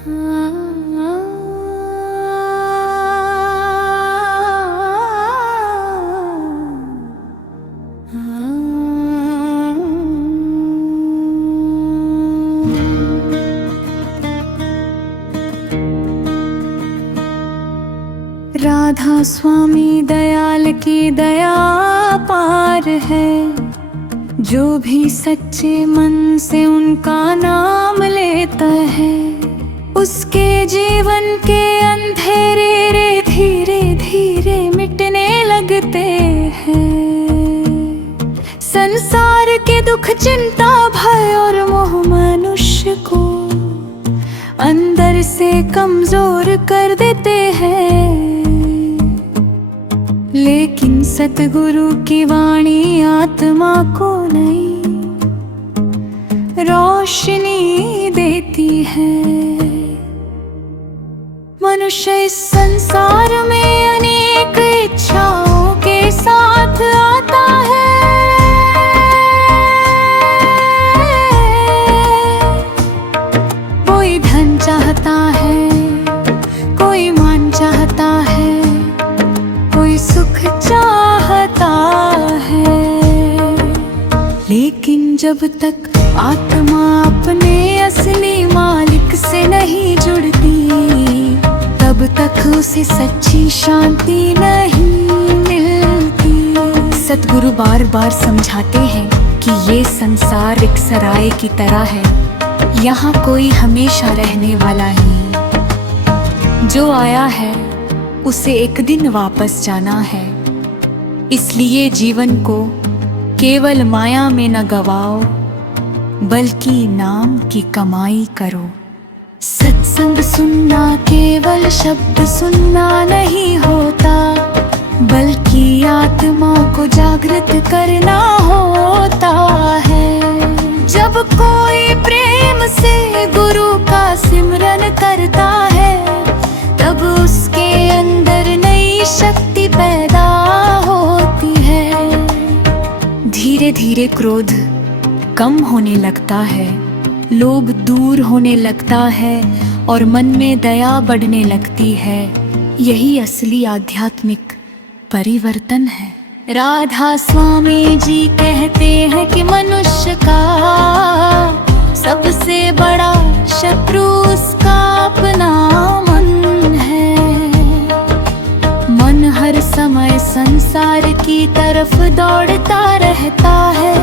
राधा स्वामी दयाल की दया पार है। जो भी सच्चे मन से उनका नाम लेता है, उसके जीवन के अंधेरे रे धीरे धीरे मिटने लगते हैं। संसार के दुख, चिंता, भय और मोह मनुष्य को अंदर से कमजोर कर देते हैं, लेकिन सतगुरु की वाणी आत्मा को नई रोशनी देती है। मनुष्य इस संसार में अनेक इच्छाओं के साथ आता है। कोई धन चाहता है, कोई मान चाहता है, कोई सुख चाहता है। लेकिन जब तक आत्मा अपने असली मालिक से नहीं जुड़ती, तब तक उसे सच्ची शांति नहीं मिलती। सतगुरु बार बार समझाते हैं कि ये संसार एक सराय की तरह है, यहाँ कोई हमेशा रहने वाला नहीं। जो आया है उसे एक दिन वापस जाना है, इसलिए जीवन को केवल माया में न गवाओ, बल्कि नाम की कमाई करो। सत्संग सुनना केवल शब्द सुनना नहीं होता, बल्कि आत्मा को जागृत करना होता है। जब कोई प्रेम से गुरु का सिमरन करता है, तब उसके अंदर नई शक्ति पैदा होती है। धीरे धीरे क्रोध कम होने लगता है, लोभ दूर होने लगता है और मन में दया बढ़ने लगती है। यही असली आध्यात्मिक परिवर्तन है। राधा स्वामी जी कहते हैं कि मनुष्य का सबसे बड़ा शत्रु उसका अपना मन है। मन हर समय संसार की तरफ दौड़ता रहता है,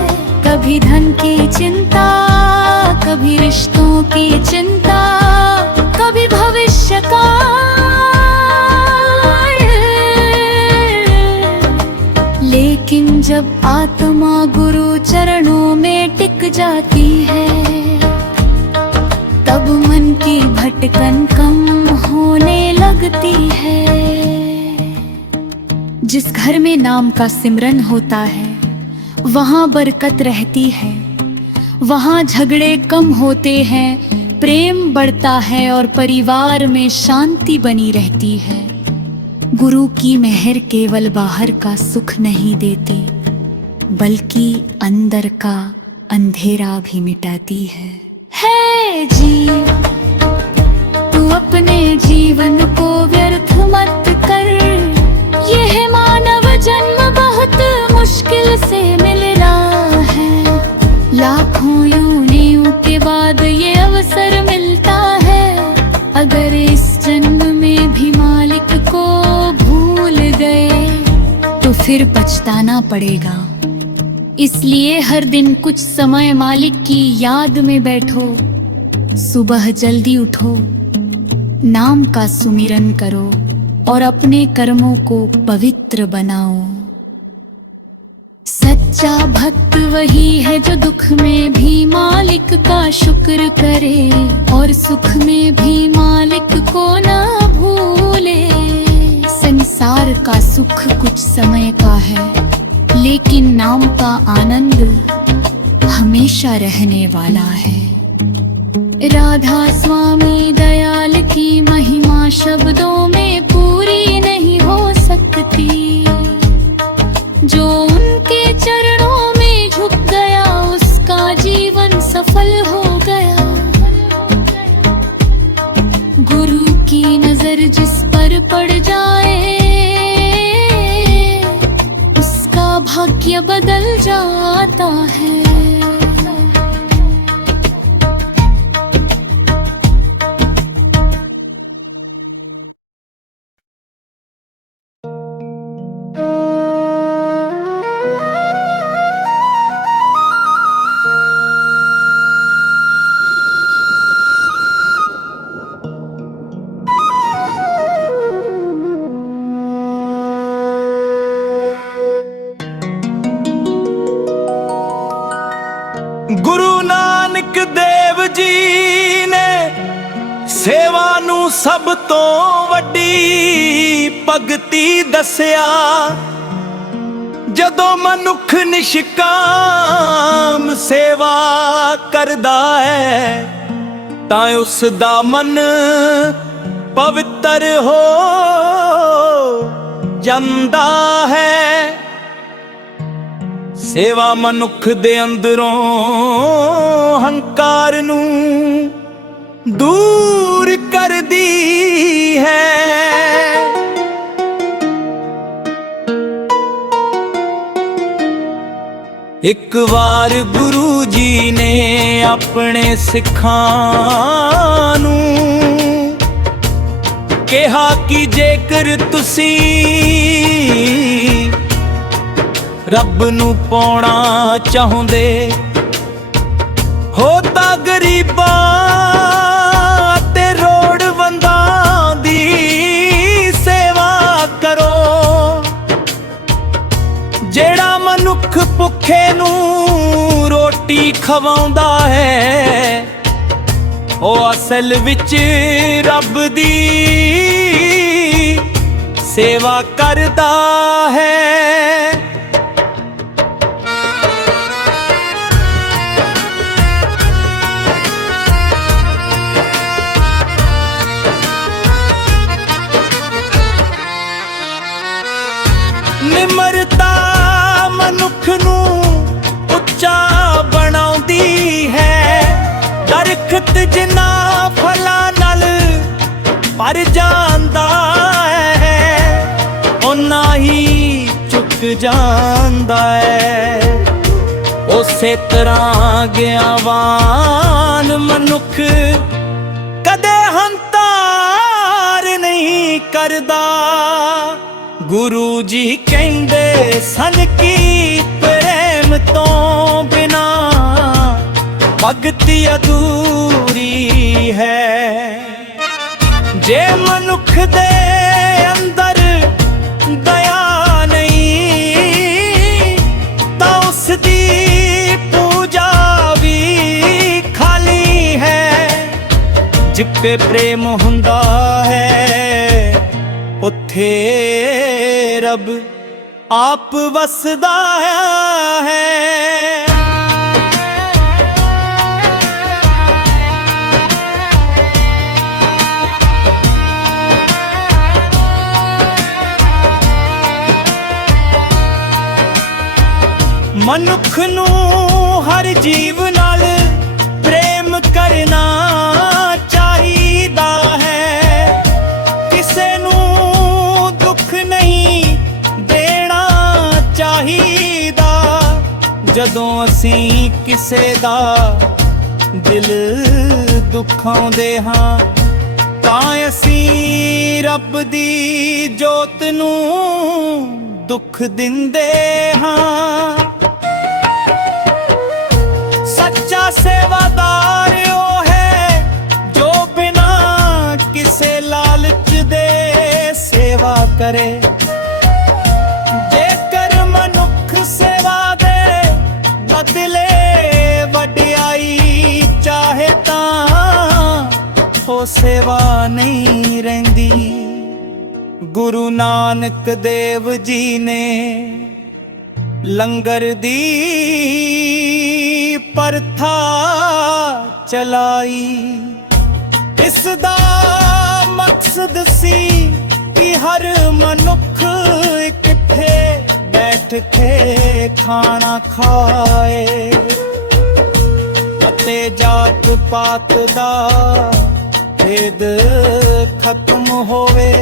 कभी धन की चिंता, कभी रिश्तों की चिंता, कभी भविष्य का। लेकिन जब आत्मा गुरु चरणों में टिक जाती है, तब मन की भटकन कम होने लगती है। जिस घर में नाम का सिमरन होता है, वहाँ बरकत रहती है, वहाँ झगड़े कम होते हैं, प्रेम बढ़ता है और परिवार में शांति बनी रहती है। गुरु की मेहर केवल बाहर का सुख नहीं देती, बल्कि अंदर का अंधेरा भी मिटाती है। जीव, तू अपने जीवन को व्यर्थ मत कर। यह मानव जन्म बहुत मुश्किल से मिल रहा है। लाखों योनियों के बाद ये अवसर मिलता है। अगर इस जन्म में भी मालिक को भूल गए, तो फिर पछताना पड़ेगा। इसलिए हर दिन कुछ समय मालिक की याद में बैठो, सुबह जल्दी उठो, नाम का सुमिरन करो और अपने कर्मों को पवित्र बनाओ। सच्चा भक्त वही है जो दुख में भी मालिक का शुक्र करे और सुख में भी मालिक को ना भूले। संसार का सुख कुछ समय का है, लेकिन नाम का आनंद हमेशा रहने वाला है। राधा स्वामी दयाल की महिमा शब्दों में पूरी नहीं हो सकती। जो उनके चरणों में झुक गया, उसका जीवन सफल हो गया। गुरु की नजर जिस पर पड़ जाए उसका भाग्य बदल जाता है। गुरु नानक देव जी ने सेवा नू सब तो वड्डी भगती दसिया। जदों मनुख निष्काम सेवा करदा है तां उस दा मन पवित्र हो ਜਾਂਦਾ है। सेवा मनुख दे अंदरों हंकार नू दूर कर दी है। एक बार गुरु जी ने अपने सिखां नू कहा कि जेकर तुसी रब नू पाउणा चाहुंदे हो तां गरीबां ते लोड़वंदां दी सेवा करो। जेड़ा मनुख भुखे नू रोटी खवाउंदा है ओ असल विच रब दी सेवा करदा है। निमरता मनुख नू उच्चा बनाउंदी है। दरखत जिन्ना फलां नाल भर जांदा है उन्ना ही झुक जांदा है। उसे तरह ज्ञावान मनुख कदे हंकार नहीं करदा। गुरु जी कहंदे सन की प्रेम तो बिना भगति अधूरी है। जे मनुख दे अंदर दया नहीं तां उसदी पूजा भी खाली है। जिथे प्रेम हुंदा है उत्थे रब आप वसदा है। मनुख नू हर जीव नाल प्रेम करना चाहिदा है। किसे नू दुख नहीं देना चाहिदा। जदों असीं किसे दा दिल दुखाउंदे हां तां असीं रब दी जोत नू दुख दिंदे हां। सच्चा सेवादार ओ है जो बिना किसे लालच दे सेवा करे। जेकर मनुख सेवा दे बदले वडियाई चाहे तां ओ सेवा नहीं रहिंदी। गुरु नानक देव जी ने लंगर दी प्रथा चलाई। इसदा मकसद सी कि हर मनुख इकट्ठे बैठ के खाना खाए अते जात पात दा भेद ਖਤਮ ਹੋਵੇ।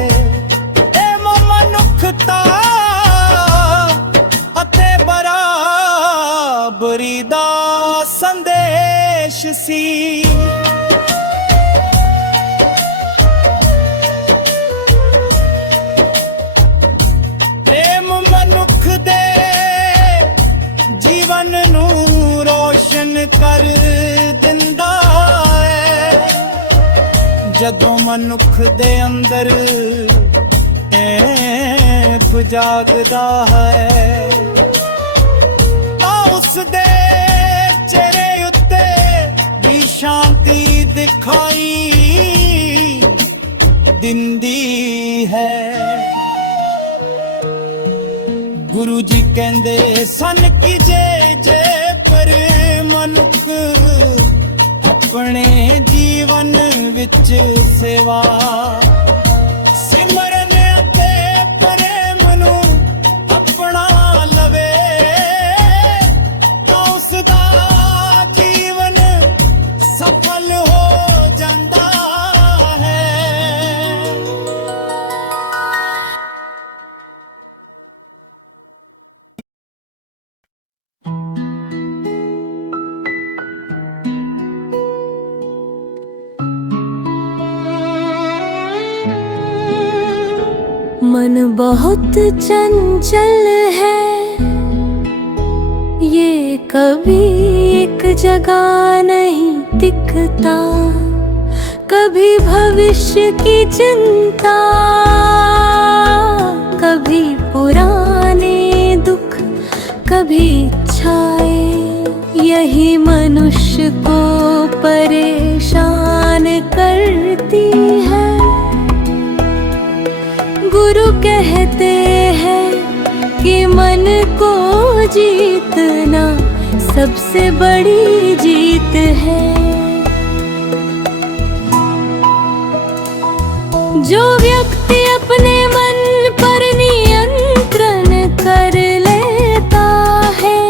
ਇਹ ਮਨੁੱਖਤਾ ਅਤੇ ਬਰਾਬਰੀ ਦਾ ਸੰਦੇਸ਼ ਸੀ। ਪ੍ਰੇਮ ਮਨੁੱਖ ਦੇ ਜੀਵਨ ਨੂੰ ਰੋਸ਼ਨ ਕਰ ਦਿੰਦਾ ਹੈ। ਜਦੋਂ ਮਨੁੱਖ ਦੇ ਅੰਦਰ ਐਪ ਜਾਗਦਾ ਹੈ ਤਾਂ ਉਸ ਦੇ ਚਿਹਰੇ ਉੱਤੇ ਵੀ ਸ਼ਾਂਤੀ ਦਿਖਾਈ ਦਿੰਦੀ ਹੈ। ਗੁਰੂ ਜੀ ਕਹਿੰਦੇ ਸਨ ਕਿ ਜੇ ਪਰ ਮਨੁੱਖ ਆਪਣੇ ਜੀਵਨ ਵਿੱਚ ਸੇਵਾ ਸਿਮਰਨ ਅਤੇ ਪ੍ਰੇਮ ਨੂੰ ਆਪਣਾ ਲਵੇ ਤਾਂ ਉਸ ਦਾ ਜੀਵਨ ਸਫਲ ਹੋ ਜਾਂਦਾ ਹੈ। मन बहुत चंचल है, ये कभी एक जगह नहीं टिकता। कभी भविष्य की चिंता, कभी पुराने दुख, कभी इच्छाएं, यही मनुष्य को परेशान करती है। गुरु कहते हैं कि मन को जीतना सबसे बड़ी जीत है। जो व्यक्ति अपने मन पर नियंत्रण कर लेता है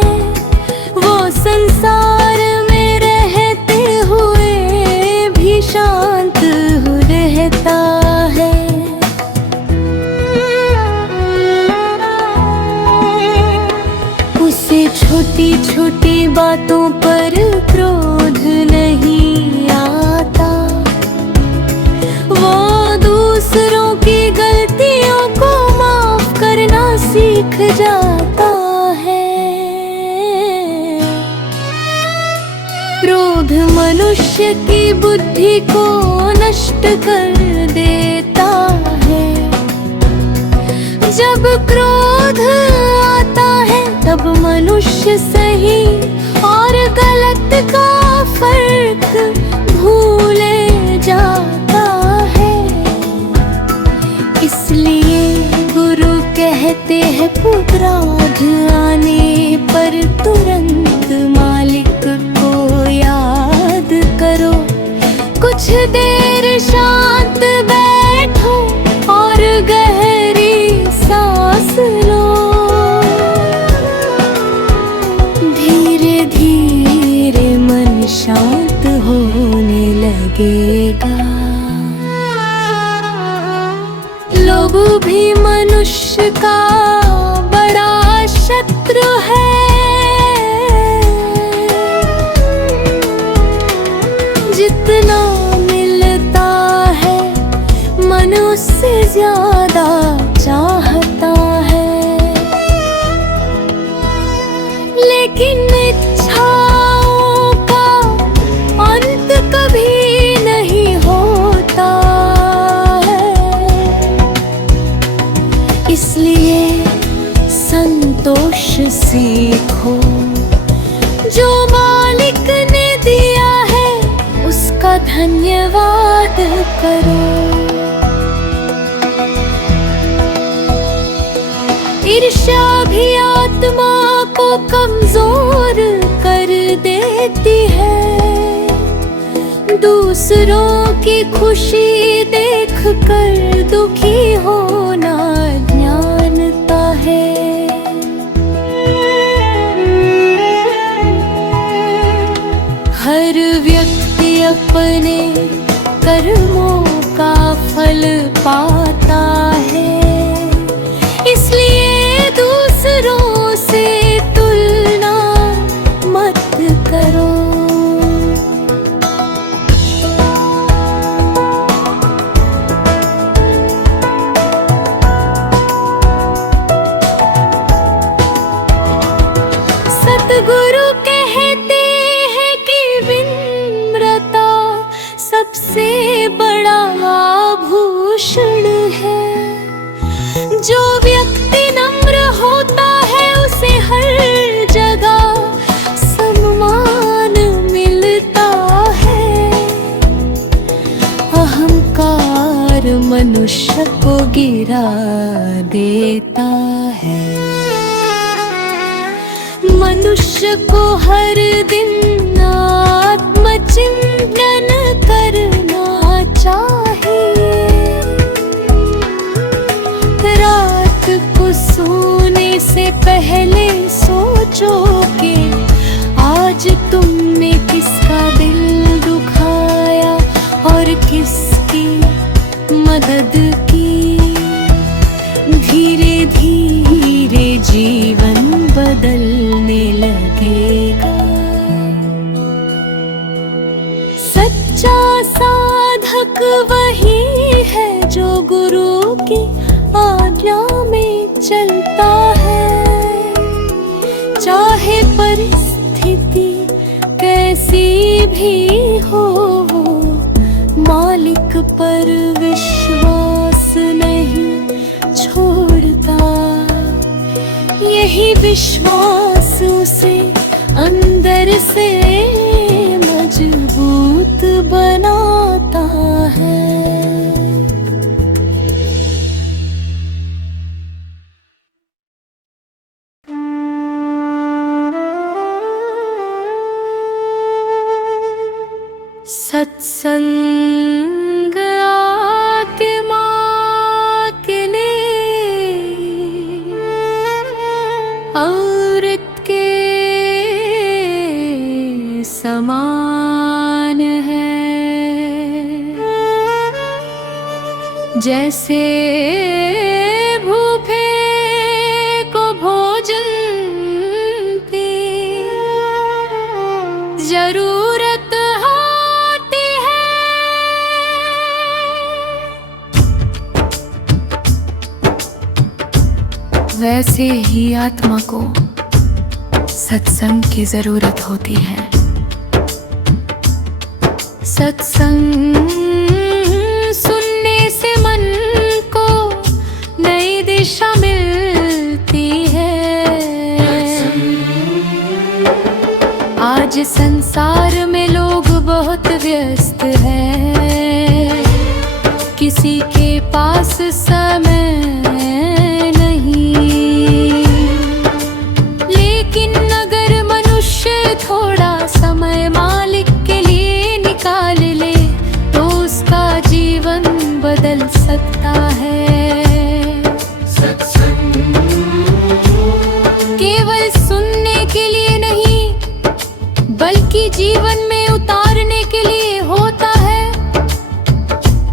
वो संसार में रहते हुए भी शांत रहता है। छोटी छोटी बातों पर क्रोध नहीं आता, वो दूसरों की गलतियों को माफ करना सीख जाता है। क्रोध मनुष्य की बुद्धि को नष्ट कर देता है। जब क्रोध आता है तब मनुष्य सही और गलत का फर्क भूले जाता है। इसलिए गुरु कहते हैं क्रोध आने पर तुरंत मालिक को याद करो। कुछ देर शांत बैठो और गहरी सांस लो। शांत होने लगेगा। लोभ भी मनुष्य का बड़ा शत्रु है। जितना मिलता है मन उससे ज्यादा चाहता है, लेकिन कभी नहीं होता है। इसलिए संतोष सीखो। जो मालिक ने दिया है उसका धन्यवाद करो। ईर्ष्या भी आत्मा को कमजोर कर देती है। दूसरों की खुशी देखकर दुखी होना ज्ञानता है। हर व्यक्ति अपने कर्मों उसका फल पाता है। इसलिए दूसरों से तुलना मत करो। सतगुरु कहते हैं कि विनम्रता सबसे बड़ा आभूषण है। जो व्यक्ति नम्र होता है उसे हर जगह सम्मान मिलता है। अहंकार मनुष्य को गिरा देता है। मनुष्य को हर दिन आत्मचिंतन करना चाहिए। रात को सोने से पहले सोचो कि आज तुमने किसका दिल दुखाया और किसकी मदद की। धीरे धीरे जीवन बदलने लगेगा। सच्चा साधक वही है जो गुरु की आज्ञा में चलता है। चाहे परिस्थिति कैसी भी हो, वो मालिक पर विश्वास नहीं छोड़ता। यही विश्वास उसे अंदर से मजबूत बनाता है। सत्संग आत्मा के लिए अमृत के समान है। जैसे भूखे को भोजन की जरूरत होती है, वैसे ही आत्मा को सत्संग की जरूरत होती है। सत्संग सुनने से मन को नई दिशा मिलती है। आज संसार में लोग बहुत व्यस्त हैं, किसी के पास समय थोड़ा समय मालिक के लिए निकाल ले तो उसका जीवन बदल सकता है। केवल सुनने के लिए नहीं बल्कि जीवन में उतारने के लिए होता है।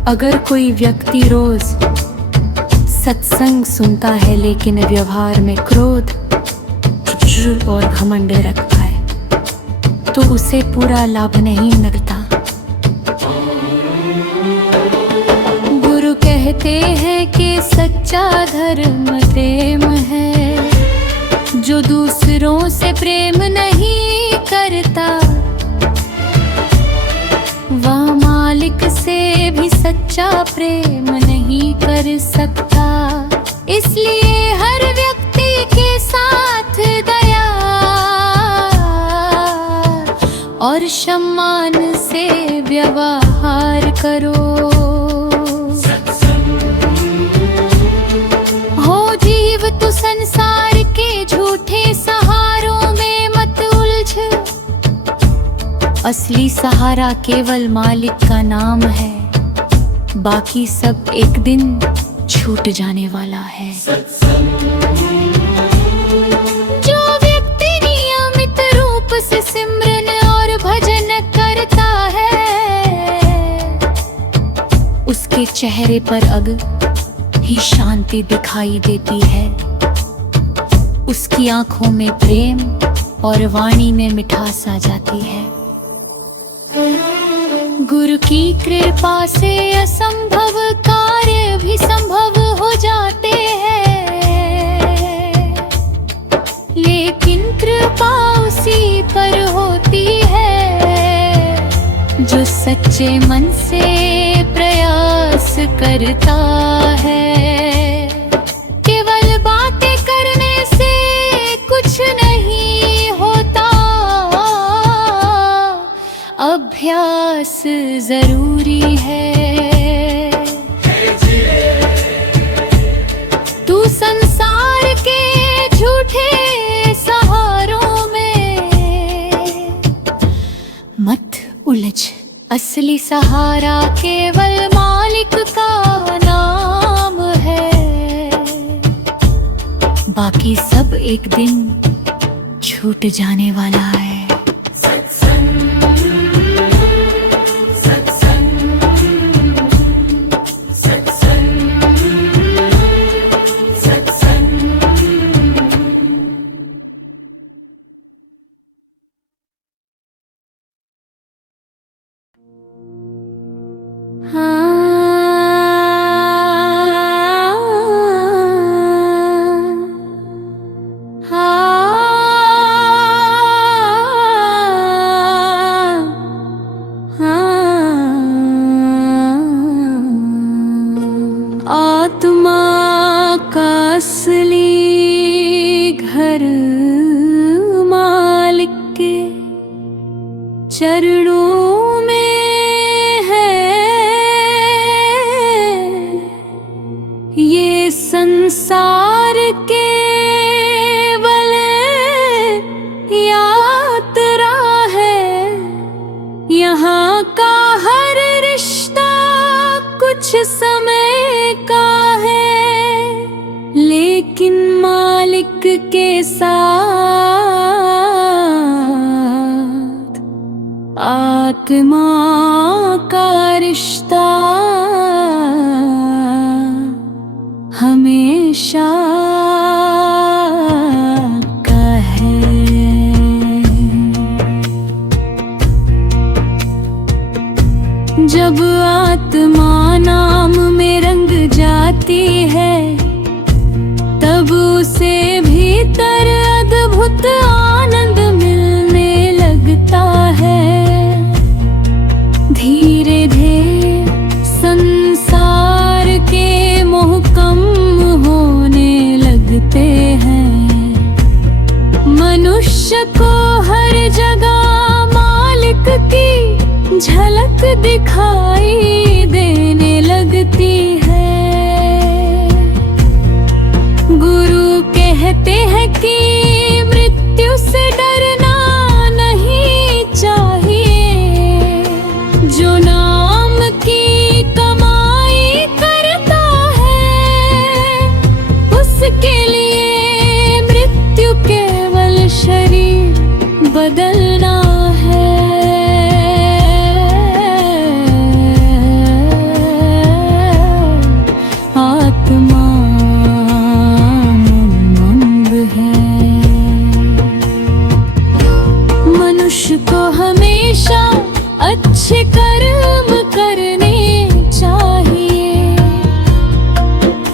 अगर कोई व्यक्ति रोज सत्संग सुनता है लेकिन व्यवहार में क्रोध और घमंड रखता है तो उसे पूरा लाभ नहीं मिलता। गुरु कहते हैं कि सच्चा धर्म प्रेम है। जो दूसरों से प्रेम नहीं करता वह मालिक से भी सच्चा प्रेम नहीं कर सकता। इसलिए हर व्यक्ति के साथ दया और सम्मान से व्यवहार करो। हो जीव तू संसार के झूठे सहारों में मत उलझ। असली सहारा केवल मालिक का नाम है, बाकी सब एक दिन छूट जाने वाला है। जो व्यक्ति नियमित रूप से सिमरन और भजन करता है उसके चेहरे पर अब ही शांति दिखाई देती है। उसकी आंखों में प्रेम और वाणी में मिठास आ जाती है। गुरु की कृपा से असंभव कार्य भी संभव हो जाते हैं, लेकिन कृपा उसी पर होती है जो सच्चे मन से प्रयास करता है। केवल बातें करने से कुछ नहीं होता, अभ्यास जरूरी है। तू संसार के झूठे सहारों में मत उलझ, असली सहारा केवल मालिक का नाम है। बाकी सब एक दिन छूट जाने वाला है। आत्मा का असली घर मालिक के चरणों में है। ये संसार केवल यात्रा है, यहाँ का हर रिश्ता कुछ समय का है, लेकिन मालिक के साथ आत्मा का रिश्ता हमेशा का है। जब आत्मा नाम में रंग जाती है, तब उसे भीतर अद्भुत आनंद मिलने लगता है। धीरे धीरे संसार के मोह कम होने लगते हैं। मनुष्य को हर जगह मालिक की झलक दिखाई देने लगती है। गुरु कहते हैं कि मृत्यु से डरना नहीं चाहिए। जो नाम की कमाई करता है, उसके लिए मृत्यु केवल शरीर बदलना है। आत्मा मंग है। मनुष्य को हमेशा अच्छे कर्म करने चाहिए।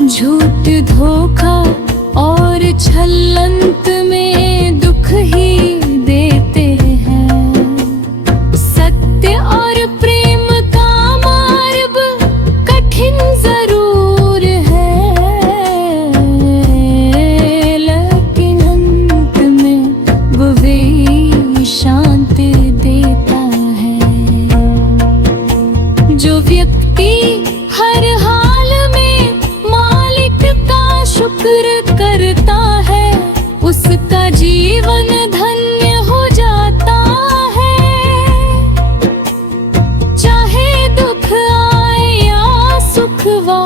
झूठ, धोखा और छलंत में दुख ही देते हैं। सत्य और प्रेम का मार्ग कठिन जरूर है, लेकिन अंत में वो भी शांति देता है। जो व्यक्ति हर हाल में मालिक का शुक्र करता है, उसका जीवन धन्य हो जाता है। चाहे दुख आए या सुख, वो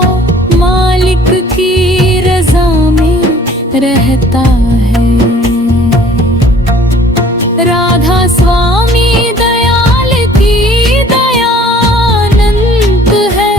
मालिक की रज़ा में रहता है। राधा स्वामी दयाल की दया अनंत है।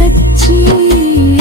सच्ची